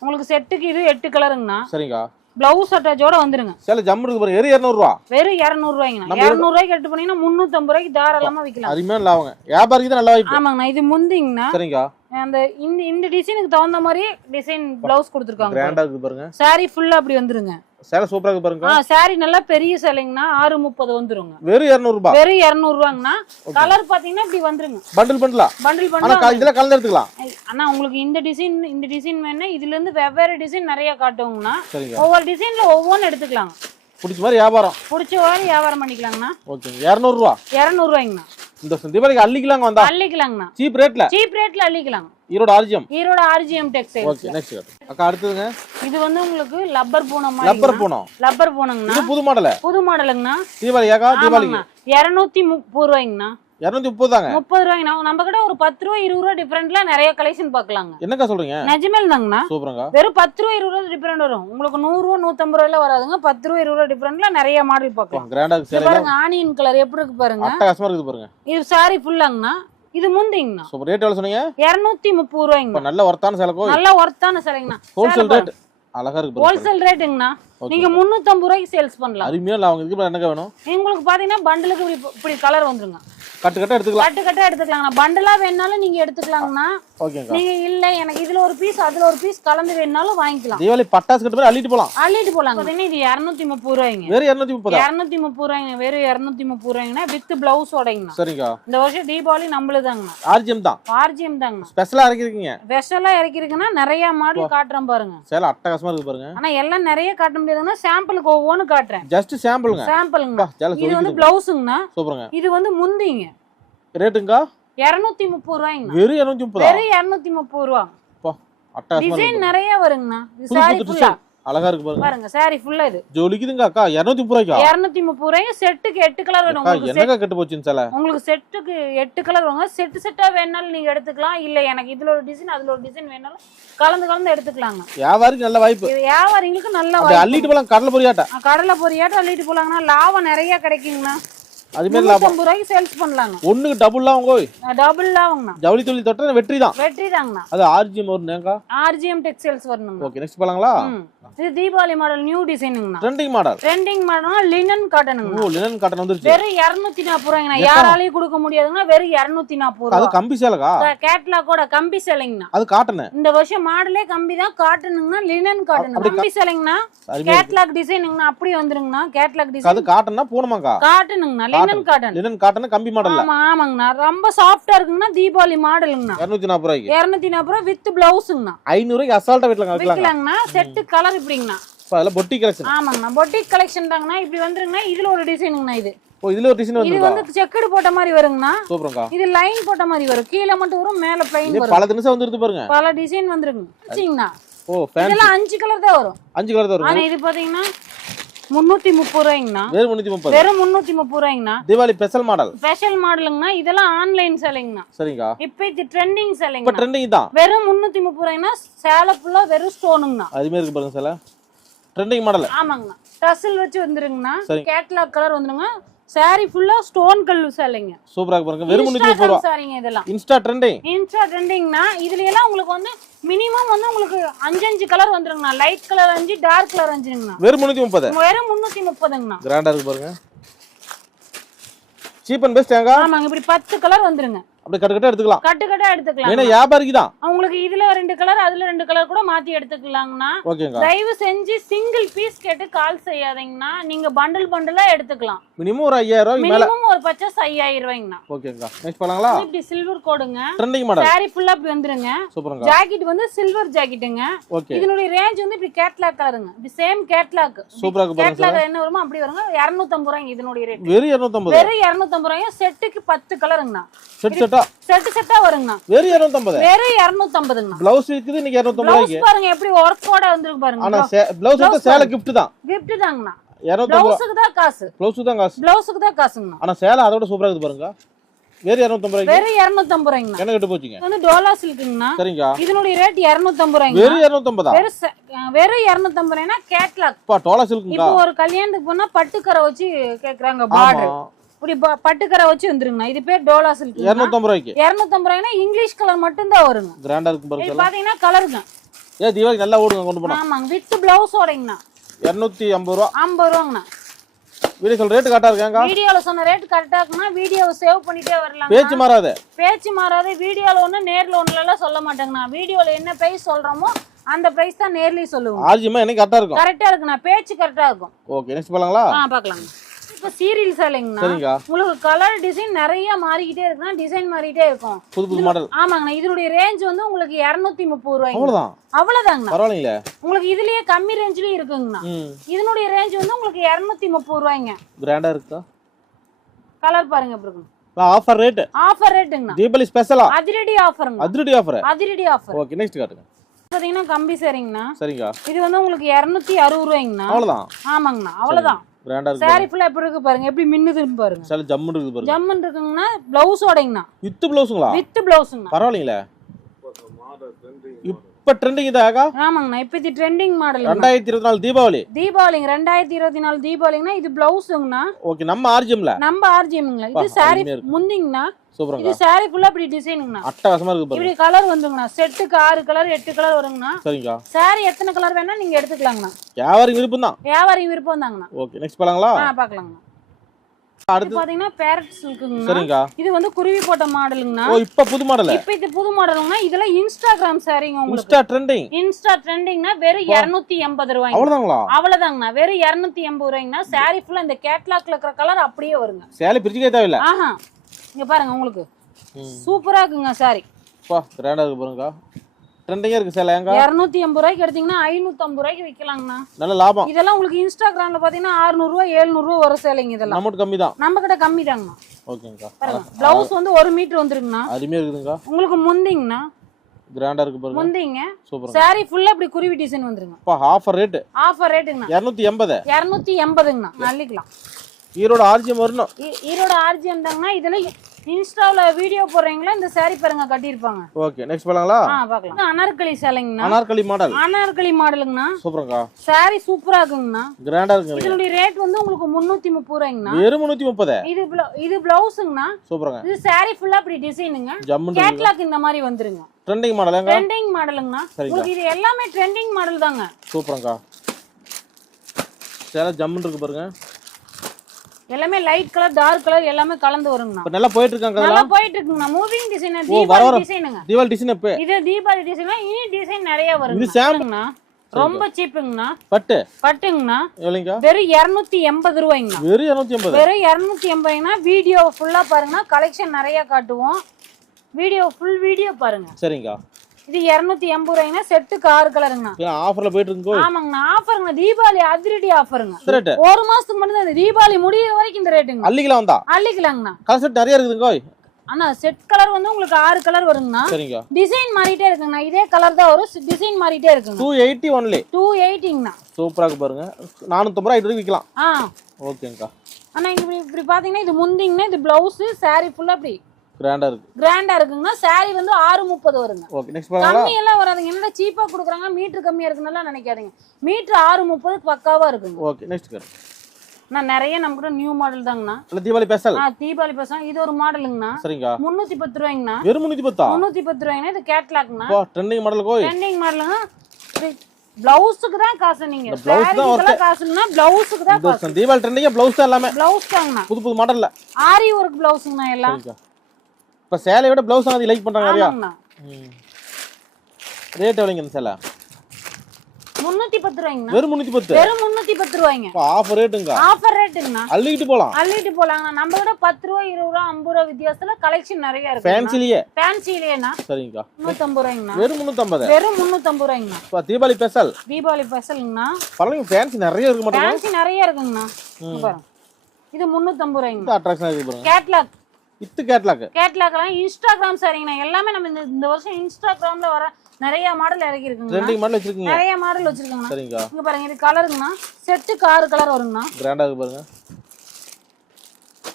உங்களுக்கு செட்டுக்கு இது எட்டு கலருங்கண்ணா சரிங்கக்கா பிளவுஸ் அட்டாச்சோட வந்துருங்க. சேலை ஜம்மு இருக்கு பாருங்க. வெறும் இரநூறுவா. வெறும் இரநூறுவாய்ங்கண்ணா. இரநூறுவாய்க்கு போனீங்கன்னா முந்நூற்றம்பது ரூபாய்க்கு தாராளமா விற்கலாம் வியாபாரிக்கு நல்ல வாய்ப்பு ஆமாங்கண்ணா இது முந்திங்கண்ணா. சரிங்கக்கா அந்த இந்த இந்த டிசைனுக்கு தகுந்த மாதிரி டிசைன் பிளவுஸ் கொடுத்துருக்காங்க கிராண்டா பாருங்க. சாரி ஃபுல்லா அப்படி வந்துருங்க. சேலை சூப்பரா இருக்கு பாருங்க. சாரி நல்லா பெரிய சேலைங்கண்ணா ஆறு முப்பது வந்துருங்க. வெறும் இரநூறுபா. வெறும் இரநூறுவாங்கண்ணா. கலர் பாத்தீங்கன்னா இப்படி வந்துருங்க. பண்டில் பண்ணலாம் பண்டில் ஆனா க- இதுல கலந்து எடுத்துக்கலாம். அண்ணா உங்களுக்கு இந்த டிசைன் இந்த டிசைன் வேணா இதுல இருந்து வெவ்வேறு டிசைன் நிறைய காட்டுவோங்கண்ணா. ஒவ்வொரு டிசைன்ல ஒவ்வொன்று எடுத்துக்கலாங்க பிடிச்ச மாதிரி வியாபாரம். பிடிச்ச மாதிரி வியாபாரம் பண்ணிக்கலாங்கண்ணா. ஓகேங்க இரநூறுவா. இரநூறுவாய்ங்கண்ணா. இந்த தீபாவளிக்கு அள்ளிக்கலாங்க வந்தா. அள்ளிக்கலாங்கண்ணா. சீப் ரேட்ல சீப் ரேட்ல அள்ளிக்கலாங்க ஈரோடு ஆர்ஜிஎம்? ஈரோட ஆர்ஜிஎம் டெக்ஸ்டைல்ஸ் ஓகே நெக்ஸ்ட் அக்கா அடுத்ததுங்க. இது வந்து உங்களுக்கு லப்பர் பூனம் லப்பர் மாதிரி போனோம். லப்பர் பூனங்கண்ணா இது புது மாடல. புது மாடலுங்கண்ணா. தீபாவளி ஏக்கா தீபாவளிக்கு. ஆமாங்கண்ணா இரநூத்தி முப்பது ரூபாய்ங்கண்ணா. இரநூத்தி முப்பது தாங்க? முப்பது ரூபாய்ங்கண்ணா. நம்ம கிட்ட ஒரு பத்து ரூபா இருபது ரூபா டிஃபரெண்ட்ல நிறைய கலெக்ஷன் பார்க்கலாங்க. என்னக்கா சொல்றீங்க? நிஜமேல் தாங்கண்ணா சூப்பருங்க. வெறும் பத்து ரூபா இருபது ரூபா டிஃபரெண்ட் வரும். உங்களுக்கு நூறு ரூபா நூத்தம்பது ரூபாயில வராதுங்க. பத்து ரூபா இருபது ரூபா டிஃபரெண்ட்ல நிறைய மாடல் பார்க்கலாம். கிராண்டா பாருங்க ஆனியன் கலர் எப்படி இருக்கு பாருங்க. அட்டகாசமா இருக்குது பாருங்க. இது சாரி ஃபுல்லாங்கண்ணா இது முந்திங்கண்ணா. சூப்பர் ரேட் எவ்வளவு சொன்னீங்க? இரநூத்தி முப்பது இப்ப ரூபாய்ங்கண்ணா நல்ல ஒர்த்தான சேலைக்கோ நல்ல ஒர்த்தான சிலைங்கண்ணா. ஹோல்சேல் ரேட் அழகா இருக்கு ஹோல்சேல் ரேட்டுங்கண்ணா நீங்க முந்நூத்தம்பது ரூபாய்க்கு சேல்ஸ் பண்ணலாம். அருமையா அவங்க இதுக்கு என்னக்கா வேணும்? உங்களுக்கு பாத்தீங்கன்னா பண்டலுக்கு இப்படி கலர் வந்துருங்க. கட்டு கட்ட எடுத்துக்கலாம். கட்டு கட்டா எடுத்துக்கலாங்கண்ணா பண்டலா வேணாலும் நீங்க எடுத்துக்கலாங்கண்ணா. நீங்க இல்ல எனக்கு இதுல ஒரு பீஸ் அதுல ஒரு பீஸ் கலந்து வேணாலும் வாங்கிக்கலாம். தீபாவளி பட்டாசு கட்டு அள்ளிட்டு போலாம். அள்ளிட்டு போலாங்க பாத்தீங்கன்னா இது இரநூத்தி முப்பது ரூபாய்ங்க. வேறு இரநூத்தி முப்பதா இரநூத்தி முப்பது ரூபாய்ங்க. வெறும் இரநூத்தி முப்பது ரூபாய்ங்கண்ணா வித் பிளவுஸ் உடைங்கண்ணா சரிங்கக்கா இந்த வருஷம் தீபாவளி நம்மளுதாங்கண்ணா. ஆர்ஜிஎம் தான். ஆர்ஜிஎம் தாங்கண்ணா. ஸ்பெஷலா இறக்கிருக்கீங்க. ஸ்பெஷலா இறக்கிருக்குன்னா நிறைய மாடல் காட்டுறேன் பாருங்க. சேலை அட்டகாசமா இருக்கு பாருங்க. ஆனா எல்லாம் நிறைய காட்ட முடியாதுன்னா சாம்பிளுக்கு ஒவ்வொன்னு காட்டுறேன். ஜஸ்ட் சாம்பிளுங்க சாம்பிளுங்கண்ணா சேலை இது வந்து பிளவுஸுங்கண்ணா சூப்பருங்க. இது வந்து முந்திங்க. ரேட்டுங்கக்கா இரநூத்தி முப்பது ரூபாய்ங்கண்ணா. வெறும் இரநூத்தி முப்பதா வெறும் இரநூத்தி முப்பது ரூபா டிசைன் நிறைய வருங்கண்ணா. சாரி ஃபுல்லா அழகா இருக்கு பாருங்க. பாருங்க சாரி ஃபுல்லா இது. ஜொலிக்குதுங்க அக்கா. இரநூத்தி முப்பது ரூபாய்க்கா? இரநூத்தி முப்பது ரூபாய்க்கு செட்டுக்கு எட்டு கலர் வேணும் உங்களுக்கு என்னக்கா கெட்டு போச்சுன்னு சேலை? உங்களுக்கு செட்டுக்கு எட்டு கலர் வாங்க. செட்டு செட்டா வேணாலும் நீங்க எடுத்துக்கலாம். இல்ல எனக்கு இதுல ஒரு டிசைன் அதுல ஒரு டிசைன் வேணாலும் கலந்து கலந்து எடுத்துக்கலாங்க. வியாபாரிக்கு நல்ல வாய்ப்பு. இது வியாபாரிங்களுக்கு நல்ல வாய்ப்பு. அள்ளிட்டு போலாம் கடலை பொரியாட்ட. கடலை பொரியாட்டம் அள்ளிட்டு போலாங்கன்னா லாபம் நிறைய கிடைக்குங்கண்ணா. அது மாதிரி லாபம் ரூபாய்க்கு சேல்ஸ் பண்ணலாங்க. ஒண்ணுக்கு டபுள்லாம் அவங்க டபுள் லாபங்கண்ணா ஜவுளி தொழில் தொட்டா வெற்றி தான். வெற்றி தாங்கண்ணா. அது R G M R G M textiles வரணுங்கண்ணா. Okay next போலாங்களா? ம். இது தீபாவளி மாடல் நியூ டிசைனுங்கண்ணா ட்ரெண்டிங் மாடல் ட்ரெண்டிங் மாடல்னா லினன் காட்டனுங்கண்ணா ஓ லினன் காட்டன் வந்துருச்சு. வெறும் ரூபாய்ங்கண்ணா. யாராலையும் கொடுக்க முடியாதுங்கன்னா வெறும் இரநூத்தி நாற்பது அது கம்பி சேலைக்கா? கேட்லாக்கோட கம்பி சேலைங்கண்ணா. அது காட்டனு இந்த வருஷம் மாடலே கம்பி தான். காட்டனுங்கண்ணா லினன் அப்படி கம்பி சேலைங்கண்ணா. கேட்லாக் டிசைனுங்கண்ணா அப்படி வந்துருங்கண்ணா. கேட்லாக் அது டிசைன் காட்டன்னா பூனமாக்கா? காட்டனுங்கண்ணா லினன் காட்டன் லினன் காட்டன் கம்பி மாடல்ல ஆமா ஆமாங்கண்ணா. ரொம்ப சாஃப்டா இருக்குங்கண்ணா தீபாவளி மாடலுங்கண்ணா இருநூத்தி நாற்பது ரூபாய்க்கு. இருநூத்தி நாற்பது ரூபா வித் பிளவுஸுங்கண்ணா ஐநூறு ரூபாய்க்கு அசால்ட்டா வீட்டுல வைக்கலாங்க விற்கலாங்கண்ணா செட்டு கலர் இப்படிங்கண்ணா. இப்போ அதெல்லாம் பொட்டி கலெக்ஷன் ஆமாங்கண்ணா பொட்டிக் கலெக்ஷன் தாங்கண்ணா. இப்படி வந்துருங்கண்ணா இதுல ஒரு டிசைனுங்கண்ணா இது. ஓ இதுல ஒரு டிசைன் இது வந்துருக்கா? வந்து செக்குடு போட்ட மாதிரி வருங்கண்ணா. சூப்பருங்கா இது லைன் போட்ட மாதிரி வரும். கீழே மட்டும் வரும் மேல பிளைன் இதே வரும். பல தினசம் வந்துருது பாருங்க. பல டிசைன் வந்துருங்க வச்சிங்கண்ணா. ஓ ஃபேன் இதெல்லாம் அஞ்சு கலர் தான் வரும். அஞ்சு கலர் வரும். ஆனா இது பாத்தீங்கன்னா முன்னூத்தி முப்பது ரூபாய்ங்கண்ணா. வேறு முன்னூத்தி முப்பது. வெறும் முன்னூத்தி முப்பது ரூபாய்ங்கண்ணா. தீபாவளி ஸ்பெஷல் மாடல் ஸ்பெஷல் மாடலுங்கண்ணா இதெல்லாம் ஆன்லைன் சேலைங்கண்ணா சரிங்கா. இப்ப இது ட்ரெண்டிங் இப்போ சேலைங்கண்ணா ட்ரெண்டிங் தான் வெறும் முன்னூத்தி முப்பது ரூபாய்னா சேலை ஃபுல்லா வெறும் ஸ்டோனுங்கண்ணா அதுமாரி இருக்கு பாருங்க சில. ட்ரெண்டிங் மாடல் ஆமாங்கண்ணா. டசில் வச்சு வந்துருங்கண்ணா. கேட்லாக் கலர் வந்துருங்க சாரி ஃபுல்லா ஸ்டோன் கல் சேலைங்க. சூப்பரா பாருங்க. வெறும் முன்னூத்தி முப்பது ரூபா. சாரிங்க இதெல்லாம். இன்ஸ்டா ட்ரெண்டிங் இன்ஸ்டா ட்ரெண்டிங்னா இதுல எல்லாம் உங்களுக்கு வந்து மினிமம் வந்து உங்களுக்கு அஞ்சு அஞ்சு கலர் வந்துருங்கண்ணா. லைட் கலர் அஞ்சு டார்க் கலர் அஞ்சுங்கண்ணா. வெறும் முன்னூத்தி முப்பது. வெறும் முன்னூத்தி முப்பதுங்கண்ணா. கிராண்டா இருக்கு பாருங்க. சீப் அண்ட் பெஸ்ட் ஏங்க? ஆமாங்க இப்படி பத்து கலர் வந்துருங்க. கட்டு கட்ட எடுத்துக்கலாம். கட்டு கட்டா எடுத்துக்கலாம் ஏன்னா வியாபாரிக்கு தான் உங்களுக்கு இதுல ரெண்டு கலர் அதுல ரெண்டு கலர் கூட மாத்தி எடுத்துக்கலாங்கண்ணா. ஓகேங்க. தயவு செஞ்சு சிங்கிள் பீஸ் கேட்டு கால் செய்யாதீங்கண்ணா. நீங்க பண்டல் பண்டலா எடுத்துக்கலாம். மினிமம் ஒரு ஐயாயிரம் ரூபாய்க்கு மேல. மினிமம் ஒரு பர்ச்சேஸ் ஐயாயிரம் ரூபாய்ங்கண்ணா. ஓகேங்க. நெக்ஸ்ட் இப்படி சில்வர் கோடுங்க. ட்ரெண்டிங் மாடல் சாரி ஃபுல்லா இப்படி வந்துருங்க. சூப்பருங்க. ஜாக்கெட் வந்து சில்வர் ஜாக்கெட்டுங்க ஓகே. இதனுடைய ரேஞ்ச் வந்து இப்படி கேட்லாக் கலருங்க இப்படி சேம் கேட்லாக் சூப்பரா இருக்கு பாருங்க கேட்லாக் என்ன வருமோ அப்படி வருங்க. இரநூத்தம்பது ரூபாய்ங்க இதனுடைய ரேட் வெறும் இரநூத்தம்பது வெறும் இரநூத்தம்பது ரூபாயும் செட்டுக்கு பத்து கலருங்கண்ணா செட் செட்டா செட்டு செட்டா வருங்கண்ணா. வெறும் இரநூத்தம்பது. வெறும் இரநூத்தம்பதுங்கண்ணா. பிளவுஸ் இருக்குது இன்னைக்கு இரநூத்தம்பது பாருங்க எப்படி ஒர்க்கோட வந்திருக்கு ஆனா பாருங்க பிளவுஸ் வந்து சேலை கிஃப்ட் தான். கிஃப்ட் தாங்கண்ணா. ரூபா. பிளவுஸுக்கு தான் காசு. பிளவுஸ் தான் காசு. பிளவுஸுக்கு தான் காசுங்கண்ணா. ஆனா சேலை அதோட சூப்பரா இருக்குது பாருங்க. வெறும் இரநூத்தம்பது ரூபாய்க்கு. வெறும் இரநூத்தம்பது ரூபாய்ங்கண்ணா. என்ன கட்டு போச்சுங்க? இது வந்து டோலா சில்க்குங்கண்ணா சரிங்க. இதனுடைய ரேட் இரநூத்தம்பது ரூபாய்ங்க வெறும் இரநூத்தம்பதா? வெறும் வெறும் இரநூத்தம்பது ரூபாய்னா கேட்லாக் டோலா சில்க்குங்களா இப்போ ஒரு கல்யாணத்துக்கு போனா பட்டுக்கரை வச்சு கேக்குறாங்க பார்டர் இப்படி பட்டுக்கரை வச்சு வந்துருங்கண்ணா. இது பேர் டோலா சில்க் இரநூத்தம்பது ரூபாய்க்கு. இரநூத்தம்பது ரூபாய்னா இங்கிலீஷ் கலர் மட்டும்தான் வருங்க. கிராண்டா இருக்கும் பாருங்க பாத்தீங்கன்னா கலருங்க ஏ தீபாவளி நல்லா ஓடுங்க கொண்டு போனா. ஆமாங்க வித் பிளவுஸோடங்கண்ணா இரநூத்தி ஐம்பது ரூபா. ஐம்பது ரூபாங்கண்ணா. வீடியோ சொல்ற ரேட்டு கரெக்டா இருக்காங்க வீடியோல சொன்ன ரேட் கரெக்டா இருக்குன்னா வீடியோவை சேவ் பண்ணிட்டே வரலாம் பேச்சு மாறாது. பேச்சு மாறாது வீடியோல ஒண்ணு நேர்ல ஒண்ணுல எல்லாம் சொல்ல மாட்டேங்கண்ணா. வீடியோல என்ன பிரைஸ் சொல்றோமோ அந்த பிரைஸ் தான் நேர்லயும் சொல்லுவோம். ஆர்ஜிமா எனக்கு கரெக்டா இருக்கும்? கரெக்டா இருக்குண்ணா. பேச்சு கரெக்டா இருக்கும். ஓகே நெக்ஸ்ட் பண்ணலாங்களா ஆ பாக்கலாம் இப்ப சீரியல் சேலைங்கண்ணா உங்களுக்கு கலர் டிசைன் நிறைய மாறிக்கிட்டே இருக்குன்னா டிசைன் மாறிக்கிட்டே இருக்கும். புது புது மாடல் ஆமாங்கண்ணா. இதனுடைய ரேஞ்ச் வந்து உங்களுக்கு இருநூத்தி முப்பது ரூபாய்ங்க. அவ்வளவுதான் அவ்வளவுதாங்கண்ணா பரவாயில்லைங்களே. உங்களுக்கு இதுலயே கம்மி ரேஞ்ச்லயும் இருக்குங்கண்ணா. இதனுடைய ரேஞ்ச் வந்து உங்களுக்கு இருநூத்தி முப்பது ரூபாய்ங்க. கிராண்டா இருக்கா? கலர் பாருங்க இருக்கும் ஆஃபர் ரேட் ஆஃபர் ரேட்டுங்கண்ணா தீபாவளி ஸ்பெஷலா அதிரடி ஆஃபருங்க அதிரடி ஆஃபர் அதிரடி ஆஃபர் ஓகே நெக்ஸ்ட் காட்டுங்க. பாத்தீங்கன்னா கம்பி சரிங்கண்ணா. சரிங்க. இது வந்து உங்களுக்கு இருநூத்தி அறுபது ரூபாய்ங்கண்ணா. அவ்வளவுதான் ஆமாங்கண்ணா. அவ்வளவுதான் இருக்கு சாரி ஃபுல்லா எப்படி இருக்கு பாருங்க. எப்படி மின்னுதுன்னு பாருங்க. சில ஜம்முன்னு இருக்குது பாருங்க. ஜம்முன்னு இருக்குங்கன்னா பிளவுஸோடங்கண்ணா வித்து பிளவுஸுங்களா வித் பிளவுஸுங்கண்ணா பரவாயில்லைங்களே. இப்ப ட்ரெண்டிங் இதாகா ஆமாங்கண்ணா இப்போ இது ட்ரெண்டிங் மாடல் ரெண்டாயிரத்தி இருபத்தி நாலு தீபாவளி. தீபாவளிங்க ரெண்டாயிரத்தி இருபத்தி நாலு தீபாவளிங்கன்னா இது பிளவுஸுங்கண்ணா ஓகே நம்ம ஆர்ஜிஎம்ல நம்ம ஆர்ஜிஎம்ங்களா இது சாரி. முந்திங்கண்ணா. சூப்பருங்க இது சாரி ஃபுல்லா இப்படி டிசைனுங்கண்ணா அட்டகாசமா இருக்கு பாருங்க. இப்படி கலர் வந்துங்கண்ணா. செட்டுக்கு ஆறு கலர் எட்டு கலர் வருங்கண்ணா. சரிங்க சாரி எத்தனை கலர் வேணா நீங்க எடுத்துக்கலாங்கண்ணா. வியாபாரி விருப்பம் தான் வியாபாரி விருப்பம் தாங்கண்ணா ஓகே நெக்ஸ்ட் பண்ணலாங்களா ஆ பாக்கலாங்கண்ணா. இது அடுத்து பாத்தீங்கன்னா பேரட் சில்க்குங்கண்ணா சரிங்க. இது வந்து குருவி போட்ட மாடலுங்கண்ணா. ஓ இப்ப புது மாடல்? இப்ப இது புது மாடலுங்கண்ணா. இதெல்லாம் இன்ஸ்டாகிராம் சாரிங்க உங்களுக்கு. இன்ஸ்டா ட்ரெண்டிங் இன்ஸ்டா ட்ரெண்டிங்னா வெறும் இருநூத்தி எண்பது ரூபாய்ங்க. அவ்வளவுதாங்களா? அவ்வளவுதாங்கண்ணா. வெறும் இருநூத்தி எண்பது ரூபாய்ங்கண்ணா. சாரி ஃபுல்லா இந்த கேட்லாக்ல இருக்கிற கலர் அப்படியே வருங்க. சேலை ஆஹா. இங்க பாருங்க உங்களுக்கு. சூப்பரா இருக்குங்க சாரி பா கிராண்டா இருக்கு பாருங்க ட்ரெண்டிங்கா இருக்கு சேலை எங்க இருநூத்தி எண்பது ரூபாய்க்கு எடுத்தீங்கன்னா ஐநூத்தி ஐம்பது ரூபாய்க்கு விற்கலாங்கண்ணா நல்ல லாபம். இதெல்லாம் உங்களுக்கு இன்ஸ்டாகிராம்ல பாத்தீங்கன்னா 600 ரூபா 700 ரூபா வர சேலைங்க இதெல்லாம். அமௌண்ட் கம்மி தான் நம்ம கிட்ட கம்மி தாங்கண்ணா ஓகேங்கக்கா பிளவுஸ் வந்து ஒரு மீட்டர் வந்துருங்கண்ணா. அருமையா இருக்குதுங்க. உங்களுக்கு முந்திங்கண்ணா. கிராண்டா இருக்கு பாருங்க. முந்திங்க. சூப்பர் சாரி ஃபுல்லா இப்படி குருவி டிசைன் வந்துருங்க. பா ஆஃபர் ரேட்டு ஆஃபர் எண்பது. இரநூத்தி எண்பதுங்கண்ணா. நல்லிக்கலாம் ஈரோட ஆர்ஜிஎம் வரணும். ஈரோட ஆர்ஜிஎம் தாங்கண்ணா. இதெல்லாம் இன்ஸ்டாவில் வீடியோ போடுறீங்களா? இந்த சாரி பாருங்க கட்டியிருப்பாங்க. ஓகே நெக்ஸ்ட் பண்ணலாங்களா ஆ பார்க்கலாம். அனார்கலி சேலைங்கண்ணா. அனார்கலி மாடல். அனார்கலி மாடலுங்கண்ணா. சூப்பருங்கக்கா சாரி சூப்பரா இருக்குங்கண்ணா. கிராண்டா இருக்குங்க. இதனுடைய ரேட் வந்து உங்களுக்கு முந்நூத்தி முப்பது ரூபாய்ங்கண்ணா. வெறும் முன்னூத்தி முப்பது இது blo- இது பிளவுஸுங்கண்ணா சூப்பருங்க. இது சாரி ஃபுல்லா இப்படி டிசைனுங்க கேட்லாக் இந்த மாதிரி வந்துருங்க. ட்ரெண்டிங் மாடல் ட்ரெண்டிங் மாடலுங்கண்ணா. உங்களுக்கு இது எல்லாமே ட்ரெண்டிங் மாடல் தாங்க. சூப்பருங்கக்கா சேலை ஜம்முன்னு இருக்கு பாருங்க. எல்லாமே லைட் கலர் டார்க் கலர் எல்லாமே கலந்து வருங்கண்ணா. நல்லா போயிட்டு இருக்காங்க நல்லா போயிட்டு இருக்குங்கண்ணா மூவிங் டிசைன் தீபாவளி. டிசைனுங்க தீபாவளி டிசைன் இப்ப இது தீபாவளி டிசைன் இனி டிசைன் நிறைய இது வருங்க சாம்- பாருங்கண்ணா. ரொம்ப சீப்புங்கண்ணா பட்டு? பட்டுங்கண்ணா. எவ்வளோங்கக்கா வெறும் இருநூத்தி எண்பது ரூபாய்ங்கண்ணா. வெறும் இரநூத்தி எண்பது? வெறும் இருநூத்தி எண்பதுங்கண்ணா வீடியோ ஃபுல்லா பாருங்கன்னா கலெக்ஷன் நிறைய காட்டுவோம். வீடியோ ஃபுல் வீடியோ பாருங்க. சரிங்கக்கா இது இருநூத்தி எண்பது ரூபாய்ங்கன்னா செட்டுக்கு ஆறு கலருங்கண்ணா ஆஃபர்ல போயிட்டு இருக்குங்கோ ஆமாங்கண்ணா ஆஃபருங்க தீபாவளி அதிரடி ஆஃபருங்க ஒரு மாசத்துக்கு மட்டும் தான் தீபாவளி முடியிற வரைக்கும் இந்த ரேட்டுங்க அள்ளிக்கலாம் வந்தா? அள்ளிக்கலாங்கண்ணா. கலர் செட் நிறைய இருக்குதுங்கோ ஆனா செட் கலர் வந்து உங்களுக்கு ஆறு கலர் வருங்கண்ணா. சரிங்க. டிசைன் மாறிட்டே இருக்குங்கண்ணா. இதே கலர் தான் வரும். டிசைன் மாறிட்டே இருக்குங்க டூ எயிட்டி ஒன்லி டூ எயிட்டிங்கண்ணா சூப்பரா இருக்கு பாருங்க. நானூத்தம்பது ரூபா இது விற்கலாம் ஆ. ஓகேங்கக்கா இங்க இப்படி இப்படி பாத்தீங்கன்னா இது முந்திங்கன்னா இது பிளவுஸ் saree ஃபுல்லா இப்படி கிராண்டா இருக்கு. கிராண்டா இருக்குங்கன்னா saree வந்து ஆறு முப்பது வருங்க. ஓகே நெக்ஸ்ட் கம்மி எல்லாம் வராதுங்க. என்னடா சீப்பா கொடுக்குறாங்க? மீட்டர் கம்மியா இருக்குன்னு நினைக்காதீங்க. மீட்டர் ஆறு முப்பது பக்காவா இருக்குங்க. ஓகே நெக்ஸ்ட் கார் நான் நிறைய நம்ம கூட நியூ மாடல் தாங்கண்ணா. இல்ல தீபாவளி ஸ்பெஷல் ஆ தீபாவளி பசங்க இது ஒரு மாடலுங்கண்ணா சரிங்க. முன்னூத்தி பத்து ரூபாய்ங்கண்ணா. வெறும் முன்னூத்தி பத்தா முன்னூத்தி பத்து ரூபாய்ங்கண்ணா. இது கேட்லாக்ண்ணா போ ட்ரெண்டிங் மாடல் கோய். ட்ரெண்டிங் மாடலுங்க பிளவுஸுக்கு தான் காசு நீங்க. blouse தான் சாரீக்கெல்லாம் காசுங்கன்னா பிளவுஸுக்கு தான் காசு. தீபாவளி ட்ரெண்டிங்க ப்ளவுஸ் தான் எல்லாமே. பிளவுஸ் தாங்கண்ணா. புது புது மாடல்ல ஆரி ஒர்க் பிளவுஸுங்கண்ணா எல்லாம் இப்போ சேலையை விட ப்ளவுஸ் அதிகம் லைக் பண்ணுறாங்க நிறையா ரேட் எவ்வளோங்க இந்த சேலை? முன்னூத்தி பத்து ரூபாய்ங்கண்ணா. வெறும் முந்நூற்றி பத்து? வெறும் முன்னூத்தி பத்து ரூபாய்ங்க. இப்போ ஆஃப் ரேட்டுங்க ஆஃபர் ரேட்டுங்கண்ணா அள்ளிக்கிட்டு போகலாம். அள்ளிட்டு போலாங்கண்ணா நம்ம பத்து ரூபா இருபது ரூபா ஐம்பது ரூபா வித்தியாசத்துல கலெக்ஷன் நிறைய இருக்கு ஃபேன்சிலேயே ஃபேன்சிலேனா சரிங்கக்கா. முன்னூத்தம்பது ரூபாய்ங்கண்ணா. வெறும் வெறும் முன்னூத்தம்பது இப்போ தீபாவளி ஸ்பெஷல் தீபாவளி ஸ்பெஷலுங்கண்ணா பரவாயில்ல ஃபேன்சி நிறைய இருக்க மாட்டேங்குது ஃபேன்சி நிறைய இருக்குங்கண்ணா. பாருங்க இது முன்னூத்தம்பது இருக்கு பாருங்க. கேட்லாக் இத்து கேட்லாக்கு. கேட்லாக்லாம் இன்ஸ்டாகிராம் சரிங்கண்ணா. எல்லாமே நம்ம இந்த இந்த வருஷம் இன்ஸ்டாகிராம்ல வர நிறைய மாடல் இறக்கி இருக்குங்கண்ணா ட்ரெண்டிங் மாடல் வச்சிருக்கீங்க. நிறைய மாடல் வச்சிருக்கோங்கண்ணா. சரிங்கக்கா இங்க பாருங்க இது கலருங்கண்ணா செட்டுக்கு ஆறு கலர் வருங்கண்ணா. இருக்கு பாருங்க.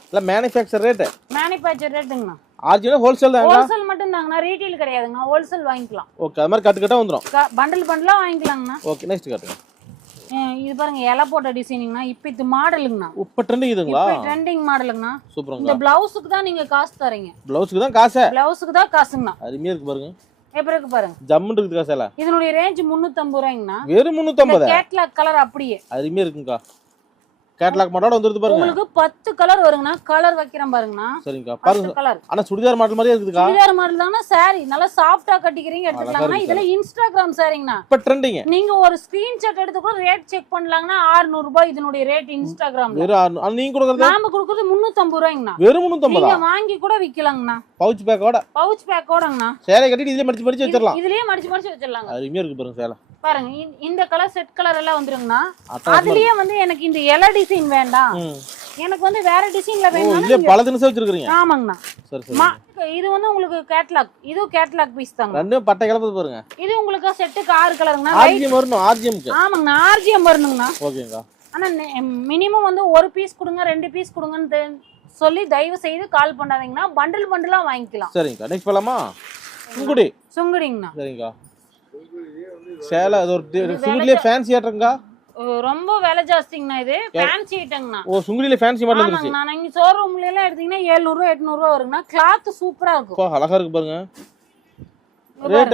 இல்லை மேனுஃபேக்சர் ரேட்டு மேனுஃபேக்சர் ரேட்டுங்கண்ணா ஆர்ஜினா ஹோல்சேல் தாங்க? ஹோல்சேல் மட்டும் தாங்கண்ணா ரீட்டெயில் கிடையாதுங்கண்ணா. ஹோல்சேல் வாங்கிக்கலாம். ஓகே அது மாதிரி கட்டு கட்டாக வந்துடும் பண்டல் பண்டலா வாங்கிக்கலாங்கண்ணா. ஓகே நெக்ஸ்ட் காட்டுங்க. இது பாருங்க இலை போட்ட டிசைனிங்னா இப்போ இது மாடலுங்கண்ணா இப்போ ட்ரெண்டிங் இதுங்களா? ட்ரெண்டிங் மாடலுங்கண்ணா சூப்பருங்க இந்த பிளவுஸுக்கு தான் நீங்க காசு தரீங்க. ப்ளவுஸுக்கு தான் காசை? பிளவுஸுக்கு தான் காசுங்கண்ணா. அருமையாக இருக்கு பாருங்க. எப்படி இருக்கு பாருங்க? ஜம்முன்னு இருக்குது காசைல இதனுடைய ரேஞ்ச் முந்நூற்றம்பது ரூபாய்ங்கண்ணா. வெறும் முந்நூற்றம்பது கேட்லாக் கலர் அப்படியே. அருமையாக இருக்குங்கக்கா. கேட்லாக் மாடோட வந்துருது பாருங்க. உங்களுக்கு பத்து கலர் வருங்கண்ணா. கலர் வைக்கிறேன் பாருங்கண்ணா. சரிங்கக்கா. பாருங்க. கலர் ஆனால் சுடிதார் மாடல் மாதிரியே இருக்குதுக்கா. சுடிதார் மாடல் தாங்கன்னா சாரி நல்லா சாஃப்டா கட்டிக்கிறீங்க இருக்கு இதுல இன்ஸ்டாகிராம் சாரிங்கண்ணா இப்போ ட்ரெண்டிங்க நீங்க ஒரு ஸ்கிரீன்ஷாட் எடுத்து கூட ரேட் செக் பண்ணலாங்கன்னா 600 ரூபாய் இதனுடைய ரேட் இன்ஸ்டாகிராம்ல வெறும் ஆறு ஆனால் நீங்கள் கொடுக்குறது? நாம கொடுக்குறது முன்னூத்தம்பது ரூபாய்ங்கண்ணா. வெறும் முந்நூற்றம்பதா நீங்க வாங்கி கூட விக்கலாங்கண்ணா. பவுச் பேக்கோட பவுச் பேக்கோடங்கண்ணா சேலை கட்டிட்டு இதிலே மடிச்சு மடிச்சு வச்சிடலாம். இதுலயே மடிச்சு மடிச்சு வச்சிடலாங்க. அருமையாக இருக்கு பாருங்க சேலை. பாருங்க இந்த- கலர் செட் கலர் எல்லாம் வந்துருங்கண்ணா. அதுலயே வந்து எனக்கு இந்த இலை டிசைன் வேண்டாம். எனக்கு வந்து வேற டிசைன்ல வேணும் பல தினசம் வச்சிருக்கிறீங்க. ஆமாங்கண்ணா. இது வந்து உங்களுக்கு கேட்லாக் இதுவும் கேட்லாக் பீஸ் தாங்க ரெண்டும் பட்டை கிளப்பது பாருங்க. இது உங்களுக்கு செட்டுக்கு ஆறு கலருங்கண்ணா ஆர்ஜிஎம் வரணும் ஆர்ஜிஎம்க்கு ஆமாங்கண்ணா ஆர்ஜிஎம் வரணுங்கண்ணா. ஓகேங்கக்கா ஆனா மினிமம் வந்து ஒரு பீஸ் கொடுங்க ரெண்டு பீஸ் கொடுங்கன்னு சொல்லி தயவு செய்து கால் பண்ணாதீங்கன்னா பண்டில் பண்டிலா வாங்கிக்கலாம். சரிங்கக்கா நெக்ஸ்ட் போகலாமா சுங்குடி. சுங்குடிங்கண்ணா. சரிங்கக்கா சேலை அது ஒரு ஃபேன்சி ரொம்ப விலை ஜாஸ்திங்கண்ணா இது. ஃபேன்சி ஐட்டங்கண்ணா ஓ ஃபேன்சி மாடல் வந்துருச்சு. ஆமாங்கண்ணா. நீங்க ஷோரூம்ல எல்லாம் எடுத்தீங்கன்னா எழுநூறுவா எட்நூறுவா வருங்கண்ணா. கிளாத் சூப்பரா இருக்கும். அழகா இருக்கு பாருங்க. ரேட்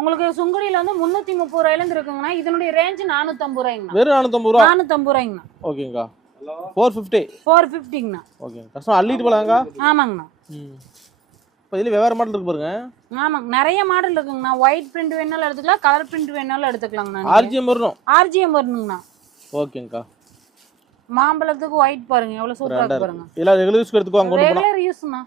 உங்களுக்கு சுங்குடியில வந்து முன்னூத்தி முப்பது ரூபாயில இருந்து இருக்குங்கண்ணா. இதனுடைய ரேஞ்ச் நானூத்தம்பது ரூபாய்ங்கண்ணா. வெறும் நானூற்றம்பது ரூபா? நானூத்தம்பது ரூபாய்ங்கண்ணா. ஓகேங்கக்கா ஃபோர் ஃபிஃப்டி ஃபோர் ஃபிஃப்டிங்கண்ணா ஓகேங்க. கஷ்டம் அள்ளிட்டு போலாங்கக்கா ஆமாங்கண்ணா. இப்போ இதில் வெவ்வேறு மாடல் இருக்கு பாருங்க. ஆமாங்க நிறைய மாடல் இருக்குங்கண்ணா. ஒயிட் பிரிண்ட் வேணாலும் எடுத்துக்கலாம் கலர் பிரிண்ட் வேணாலும் எடுத்துக்கலாங்கண்ணா ஆர்ஜிஎம் வரணும். ஆர்ஜிஎம் வரணுங்கண்ணா. ஓகேங்கக்கா மாம்பழத்துக்கு ஒயிட் பாருங்க எவ்வளவு சூப்பரா ரெண்டா இருக்கு பாருங்க. இல்லை ரெகுலர் கொண்டு போனால் ரெகுலர் யூஸ்ண்ணா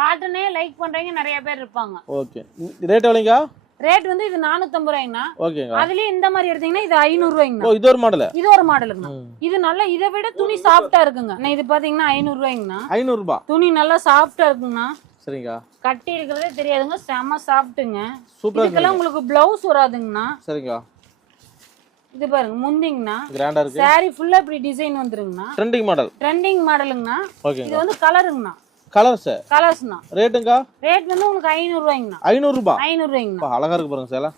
காட்டனே லைக் பண்றவங்க நிறைய பேர் இருப்பாங்க. ஓகே. ரேட் எவ்வளோங்கக்கா ரேட் வந்து இது நானூத்தம்பது ரூபாய்ங்கண்ணா. ஓகேங்க. அதுலயே இந்த மாதிரி எடுத்தீங்கன்னா இது ஐநூறு ரூபாய்ங்கண்ணா. இது ஒரு மாடலு இது ஒரு மாடலுங்கண்ணா இது நல்லா இதை விட துணி சாஃப்டா இருக்குங்க. இது பாத்தீங்கன்னா ஐநூறு ரூபாய்ங்கண்ணா. ஐநூறுரூபா துணி நல்லா சாஃப்டா இருக்குங்கண்ணா. சரிங்கக்கா கட்டி இருக்கிறதே தெரியாதுங்க செம சாஃப்ட்டுங்க. சூப்பராக இருக்கு இதுக்கெல்லாம் உங்களுக்கு பிளவுஸ் வராதுங்கண்ணா. சரிங்கக்கா இது பாருங்க முந்திங்கண்ணா. கிராண்டாக இருக்கு. Saree ஃபுல்லா இப்படி டிசைன் வந்துருங்கண்ணா. ட்ரெண்டிங் மாடல் ட்ரெண்டிங் மாடலுங்கண்ணா ஓகேங்க இது வந்து கலருங்கண்ணா கலர்ஸு கலர்ஸ்ண்ணா ரேட்டுங்கக்கா ரேட் வந்து உங்களுக்கு ஐநூறு ரூபாய்ங்கண்ணா ஐநூறுரூபா ஐநூறு ரூபாய்ங்கண்ணா அழகா இருக்கு பாருங்க சேலை.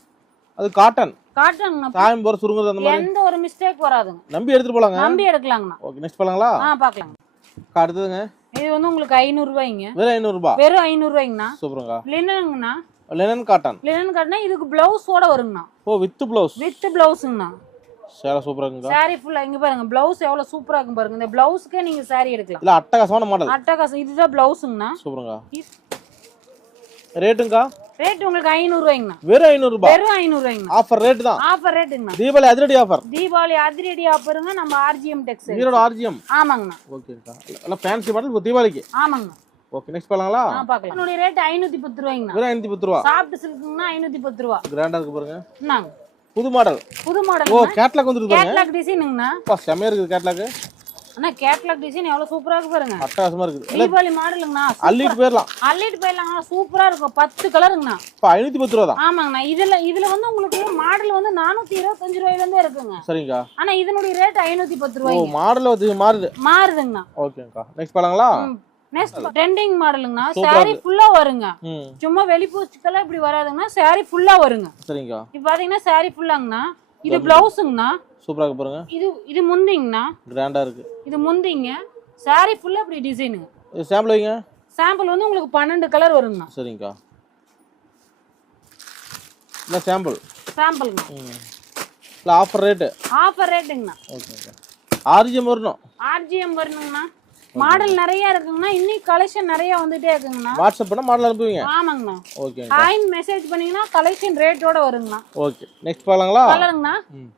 அது காட்டன் காட்டுங்கண்ணா காயம் போகிற சுருங்குறது அந்த மாதிரி. எந்த ஒரு மிஸ்டேக் வராதுங்க. நம்பி எடுத்துட்டு போலாங்க. நம்பி எடுக்கலாங்கண்ணா. ஓகே நெக்ஸ்ட் போலாங்களா? ஆ பார்க்கலாங்க. அக்கா, அடுத்ததுங்க. இது வந்து உங்களுக்கு ஐநூறு ரூபாய்ங்க. வெறும் ஐநூறுரூபா வெறும் ஐநூறு ரூபாய்ங்கண்ணா. சூப்பருங்கக்கா. லினனுங்கண்ணா லெனன் காட்டன் லினன் காட்டினா இதுக்கு பிளவுஸோட வருங்கண்ணா. ஓ வித் ப்ளவுஸ் வித் பிளவுஸுங்கண்ணா சேலை இருக்குங்கக்கா saree ஃபுல்லா இங்க பாருங்க பிளவுஸ் எவ்வளவு சூப்பரா இருக்கும் பாருங்க. இந்த பிளவுஸ்க்கே நீங்க saree எடுக்கலாம். இல்லை அட்டகாசமான மாடல் அட்டகாசம் இதுதான் பிளவுஸுங்கண்ணா சூப்பருங்கக்கா. ரேட்டுங்கக்கா ரேட் உங்களுக்கு ஐநூறு ரூபாய்ங்கண்ணா வெறும் ஐநூறுரூபா வெறும் ஐநூறு ரூபாய்ங்கண்ணா ஆஃபர் ரேட்டு தான் ஆஃபர் ரேட்டுங்கண்ணா தீபாவளி அதிரடி ஆஃபர் தீபாவளி அதிரடி ஆஃபருங்க நம்ம ஆர்ஜிஎம் டெக்ஸ் ஈரோட ஆர்ஜிஎம் ஆமாங்கண்ணா. ஓகேங்கக்கா எல்லாம் ஃபேன்சி மாடல் இப்போ தீபாவளிக்கு. ஆமாங்கண்ணா. ஓகே நெக்ஸ்ட் போலாங்களா ஆ பார்க்கலாம். என்னுடைய ரேட் ஐநூத்தி பத்து ரூபாய்ங்கண்ணா வெறும் ஐநூற்றி பத்து ரூபா. சாப்பிட்டு சில்க்குங்கன்னா ஐநூத்தி பத்து ரூபா. கிராண்டாக இருக்கு பாருங்க. என்னங்க புது மாடல் புது ஓ மாடல் கேட்லாக் வந்துருக்கு பாருங்க. கேட்லாக் டிசைனுங்கண்ணா அப்பா செம்மையாக இருக்குது கேட்லாக் அண்ணா கேட்லாக் டிசைன் எவ்வளவு சூப்பரா இருக்கு பாருங்க. அட்டகாசமாக இருக்குது. எல்லாம் தீபாவளி மாடலுங்கண்ணா அள்ளிட்டு போயிடலாம் அள்ளிட்டு போயிடலாங்கண்ணா சூப்பரா இருக்கும். பத்து கலருங்கண்ணா. இப்போ ஐநூற்றி பத்து ரூபா தான். ஆமாங்கண்ணா. இதுல இதுல வந்து உங்களுக்கு மாடல் வந்து நானூத்தி இருபத்தஞ்சு ரூபாயில இருந்தே இருக்குங்க. சரிங்கக்கா. ஆனா இதனுடைய ரேட் ஐநூத்தி பத்து ஓ ரூபாய்ங்க. மாடல் வந்து மாறுது. மாறுதுங்கண்ணா. ஓகேங்கக்கா. நெக்ஸ்ட் போலாங்களா நெக்ஸ்ட் ட்ரெண்டிங் மாடலுங்கண்ணா saree ஃபுல்லா வருங்க. சும்மா வெளிப்பூச்சிக்கெல்லாம் இப்படி வராதுங்கண்ணா. Saree ஃபுல்லா வருங்க. சரிங்கக்கா. இப்போ பாத்தீங்கன்னா saree ஃபுல்லாங்கண்ணா இது பிளவுஸுங்கண்ணா சூப்பராக பாருங்க. இது இது முந்திங்கண்ணா? கிராண்டாக இருக்கு. இது முந்திங்க. Saree ஃபுல்லா இப்படி டிசைனுங்க இது சாம்பிள் வைங்க. சாம்பிள் வந்து உங்களுக்கு பன்னெண்டு கலர் வருங்கண்ணா. சரிங்கக்கா. இல்லை சாம்பிள் சாம்பிளுங்க இல்லை ஆஃபர் ரேட்டு ஆஃபர் ரேட்டுங்கண்ணா ஓகேங்கக்கா ஆர்ஜிஎம் வரணும். ஆர்ஜிஎம் வரணுங்கண்ணா. மாடல் நிறைய இருக்குங்கண்ணா. இன்னும் கலெக்ஷன் நிறைய வந்துட்டே இருக்குங்கண்ணா. வாட்ஸ்அப் பண்ண மாடல் அனுப்புவீங்க? ஆமாங்கண்ணா. ஓகே ஹாய்னு மெசேஜ் பண்ணீங்கன்னா கலெக்ஷன் ரேட்டோட வருங்கண்ணா. ஓகே நெக்ஸ்ட் பார்க்கலாங்களா? கலருங்கண்ணா ம்.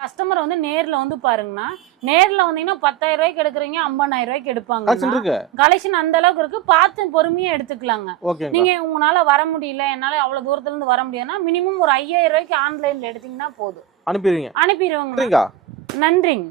கஸ்டமர் வந்து நேர்ல வந்து பாருங்கண்ணா. நேர்ல வந்தீங்கன்னா பத்தாயிரம் ரூபாய்க்கு எடுக்கிறீங்க ஐம்பதாயிரம் ரூபாய்க்கு எடுப்பாங்க கலெக்ஷன் அந்த அளவுக்கு இருக்கு. பார்த்து பொறுமையா எடுத்துக்கலாங்க. நீங்க உங்களால வர முடியல என்னால அவ்வளவு தூரத்துல இருந்து வர முடியாதுன்னா மினிமம் ஒரு ஐயாயிரம் ரூபாய்க்கு ஆன்லைன்ல எடுத்தீங்கன்னா போதும். அனுப்பிடுவீங்க. அனுப்பிடுவாங்க நன்றிங்க.